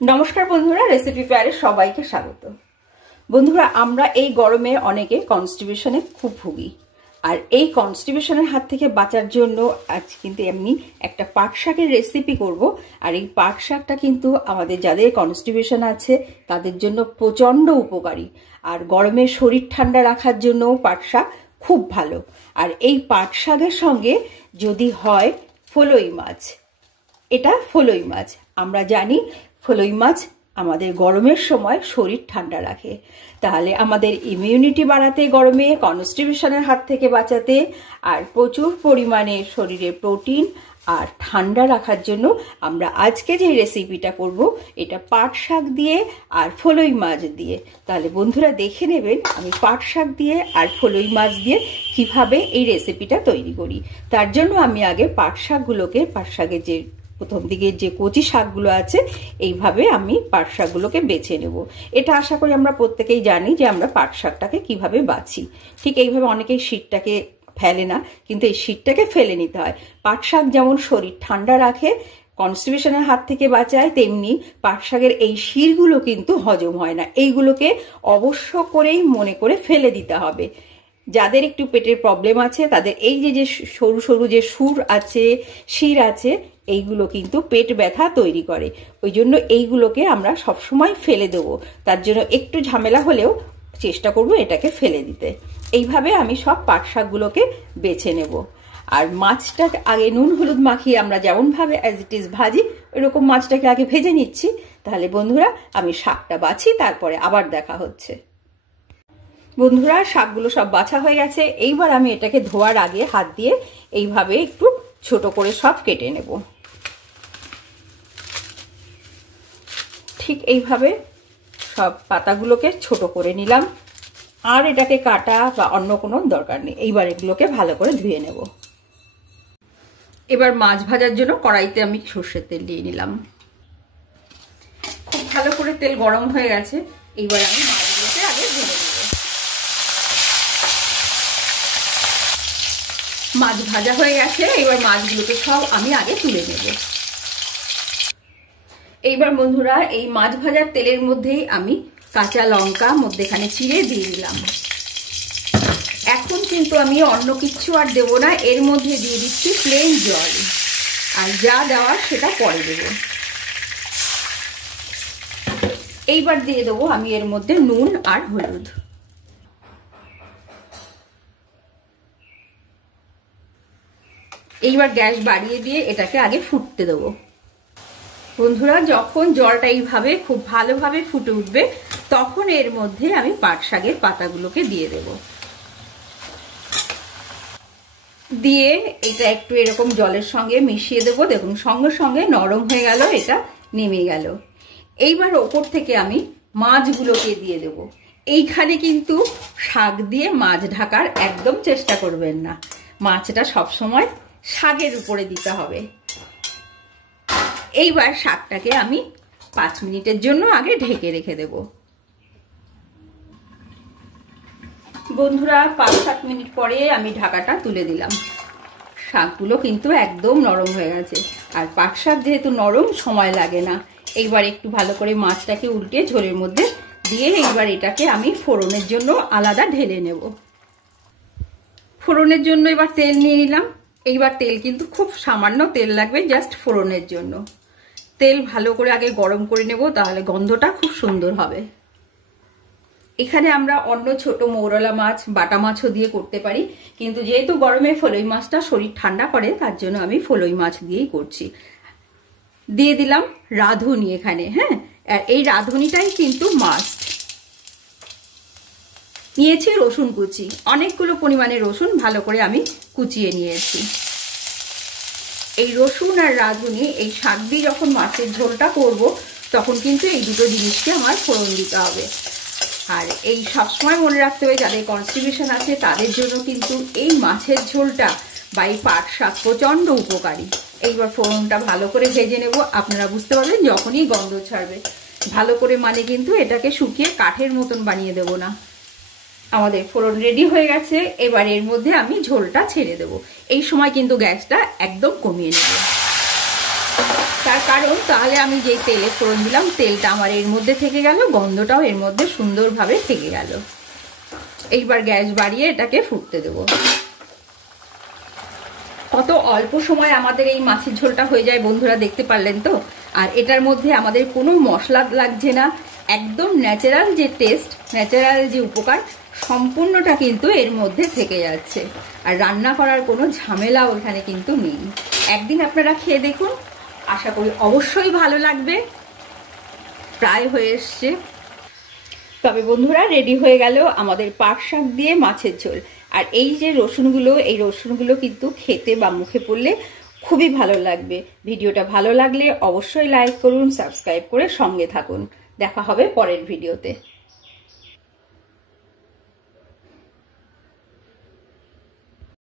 নমস্কার বন্ধুরা, রেসিপি প্যারে সবাইকে স্বাগত। বন্ধুরা, আমরা এই গরমে অনেকে কনস্টিপেশনে খুব ভুগি, আর এই কনস্টিপেশনের হাত থেকে বাঁচার জন্য আজ কিন্তু আমি একটা পাট শাকের রেসিপি করব। আর এই পাট শাকটা কিন্তু আমাদের যাদের কনস্টিপেশন আছে তাদের জন্য প্রচণ্ড উপকারী, আর গরমে শরীর ঠান্ডা রাখার জন্যও পাট শাক খুব ভালো। আর এই পাট শাকের সঙ্গে যদি হয় ফলই মাছ, এটা ফলই মাছ। আমরা জানি ফলই মাছ আমাদের গরমের সময় শরীর ঠান্ডা রাখে, তাহলে আমাদের ইমিউনিটি বাড়াতে, গরমে কনস্টিপেশনের হাত থেকে বাঁচাতে, আর প্রচুর পরিমাণে শরীরে প্রোটিন আর ঠান্ডা রাখার জন্য আমরা আজকে যে রেসিপিটা করব এটা পাট শাক দিয়ে আর ফলই মাছ দিয়ে। তাহলে বন্ধুরা দেখে নেবেন আমি পাট শাক দিয়ে আর ফলই মাছ দিয়ে কিভাবে এই রেসিপিটা তৈরি করি। তার জন্য আমি আগে পাট শাকগুলোকে, পাট শাকের যে প্রথম দিকে যে কচি শাকগুলো আছে, এইভাবে আমি পাট শাকগুলোকে বেছে নেব। এটা আশা করি আমরা প্রত্যেকেই জানি যে আমরা পাট শাকটাকে কিভাবে বাছি। ঠিক এইভাবে অনেকেই শীতটাকে ফেলে না, কিন্তু এই শীতটাকে ফেলে নিতে হয়। পাট শাক যেমন শরীর ঠান্ডা রাখে, কনস্টিপেশনের হাত থেকে বাঁচায়, তেমনি পাট শাকের এই শিরগুলো কিন্তু হজম হয় না। এইগুলোকে অবশ্য করেই মনে করে ফেলে দিতে হবে। যাদের একটু পেটের প্রবলেম আছে তাদের এই যে সরু সরু যে সুর আছে, শির আছে, এইগুলো কিন্তু পেট ব্যথা তৈরি করে। ওই জন্য এইগুলোকে আমরা সবসময় ফেলে দেবো। তার জন্য একটু ঝামেলা হলেও চেষ্টা করব এটাকে ফেলে দিতে। এইভাবে আমি সব পাট শাকগুলোকে বেছে নেব। আর মাছটা আগে নুন হলুদ মাখিয়ে আমরা যেমনভাবে অ্যাজ ইট ইজ ভাজি, ওইরকম মাছটাকে আগে ভেজে নিচ্ছি। তাহলে বন্ধুরা আমি শাকটা বাছি, তারপরে আবার দেখা হচ্ছে। বন্ধুরা, শাকগুলো সব বাছা হয়ে গেছে। এইবার আমি এটাকে ধোয়ার আগে হাত দিয়ে এইভাবে একটু ছোট করে সব কেটে নেব। ঠিক এইভাবে সব পাতাগুলোকে ছোট করে নিলাম। আর এটাকে কাটা বা অন্য কোনো দরকার নেই। এইবার এগুলোকে ভালো করে ধুয়ে নেব। এবার মাছ ভাজার জন্য কড়াইতে আমি সর্ষের তেল দিয়ে নিলাম। খুব ভালো করে তেল গরম হয়ে গেছে। এইবার আমি মাছগুলোকে আগে ভেজে নেব। মাছ ভাজা হয়ে গেছে, এবার মাছগুলোকে সব আমি আগে তুলে নেব। এইবার বন্ধুরা এই মাছ ভাজার তেলের মধ্যেই আমি কাঁচা লঙ্কা মধ্যেখানে চিড়ে দিয়ে দিলাম। এখন কিন্তু আমি অন্য কিচ্ছু আর দেবো না, এর মধ্যে দিয়ে দিচ্ছি প্লেন জল। আর যা দেওয়ার সেটা পরে দেবো। এইবার দিয়ে দেবো আমি এর মধ্যে নুন আর হলুদ। এইবার গ্যাস বাড়িয়ে দিয়ে এটাকে আগে ফুটতে দেবো। বন্ধুরা, যখন জলটা এইভাবে খুব ভালোভাবে ফুটে উঠবে তখন এর মধ্যে আমি পাট শাকের পাতাগুলোকে দিয়ে দেব। দিয়ে এটা একটু এরকম জলের সঙ্গে মিশিয়ে দেবো। দেখুন সঙ্গে সঙ্গে নরম হয়ে গেল, এটা নেমে গেল। এইবার ওপর থেকে আমি মাছগুলোকে দিয়ে দেব। এইখানে কিন্তু শাক দিয়ে মাছ ঢাকার একদম চেষ্টা করবেন না। মাছটা সবসময় শাকের উপরে দিতে হবে। এইবার শাকটাকে আমি 5 মিনিটের জন্য আগে ঢেকে রেখে দেব। বন্ধুরা 5-7 মিনিট পরে আমি ঢাকাটা তুলে দিলাম। শাকগুলো কিন্তু একদম নরম হয়ে গেছে। আর পাট শাক যেহেতু নরম, সময় লাগে না। এইবার একটু ভালো করে মাছটাকে উল্টে ঝোলের মধ্যে দিয়ে এইবার এটাকে আমি ফোড়নের জন্য আলাদা ঢেলে নেব। ফোড়নের জন্য এবার তেল নিয়ে নিলাম। এইবার তেল কিন্তু খুব সামান্য তেল লাগবে, জাস্ট ফোড়নের জন্য। তেল ভালো করে আগে গরম করে নেব, তাহলে গন্ধটা খুব সুন্দর হবে। এখানে আমরা অন্য ছোট মৌরলা মাছ, বাটা মাছও দিয়ে করতে পারি, কিন্তু যেহেতু গরমে ফলই মাছটা শরীর ঠান্ডা করে তার জন্য আমি ফলই মাছ দিয়েই করছি। দিয়ে দিলাম রাঁধুনি এখানে। হ্যাঁ, এই রাঁধুনিটাই কিন্তু মাস্ট। নিয়েছি রসুন কুচি, অনেকগুলো পরিমাণে রসুন ভালো করে আমি কুচিয়ে নিয়েছি। এই রসুন আর রাঁধুনি এই শাক দিয়ে যখন মাছের ঝোলটা করব তখন কিন্তু এই দুটো জিনিসকে আমার ফোড়ন দিতে হবে। আর এই সবসময় মনে রাখতে হবে যাদের কনস্টিপেশন আছে তাদের জন্য কিন্তু এই মাছের ঝোলটা বা এই পাট শাক প্রচণ্ড উপকারী। এইবার ফোড়নটা ভালো করে ভেজে নেব। আপনারা বুঝতে পারবেন যখনই গন্ধ ছাড়বে। ভালো করে মানে কিন্তু এটাকে শুকিয়ে কাঠের মতন বানিয়ে দেব না। আমাদের ফোড়ন রেডি হয়ে গেছে। এবার এর মধ্যে আমি ঝোলটা ছেড়ে দেব। এই সময় কিন্তু গ্যাসটা একদম কমিয়ে নেব। তার কারণ তাহলে আমি যে তেলে ফোড়ন দিলাম তেলটা আমার এর মধ্যে থেকে গেল, গন্ধটাও এর মধ্যে সুন্দরভাবে থেকে গেল। এইবার গ্যাস বাড়িয়ে এটাকে ফুটতে দেবো। কত অল্প সময় আমাদের এই মাছের ঝোলটা হয়ে যায় বন্ধুরা, দেখতে পারলেন তো। আর এটার মধ্যে আমাদের কোনো মশলা লাগছে না, একদম ন্যাচারাল যে টেস্ট, ন্যাচারাল যে উপকার সম্পূর্ণটা কিন্তু এর মধ্যে থেকে যাচ্ছে। আর রান্না করার কোনো ঝামেলাও এখানে কিন্তু নেই। একদিন আপনারা খেয়ে দেখুন, আশা করি অবশ্যই ভালো লাগবে। প্রায় হয়ে এসছে। তবে বন্ধুরা রেডি হয়ে গেল আমাদের পাট শাক দিয়ে মাছের ঝোল। আর এই যে রসুনগুলো, এই রসুনগুলো কিন্তু খেতে বা মুখে পড়লে খুবই ভালো লাগবে। ভিডিওটা ভালো লাগলে অবশ্যই লাইক করুন, সাবস্ক্রাইব করে সঙ্গে থাকুন। দেখা হবে পরের ভিডিওতে।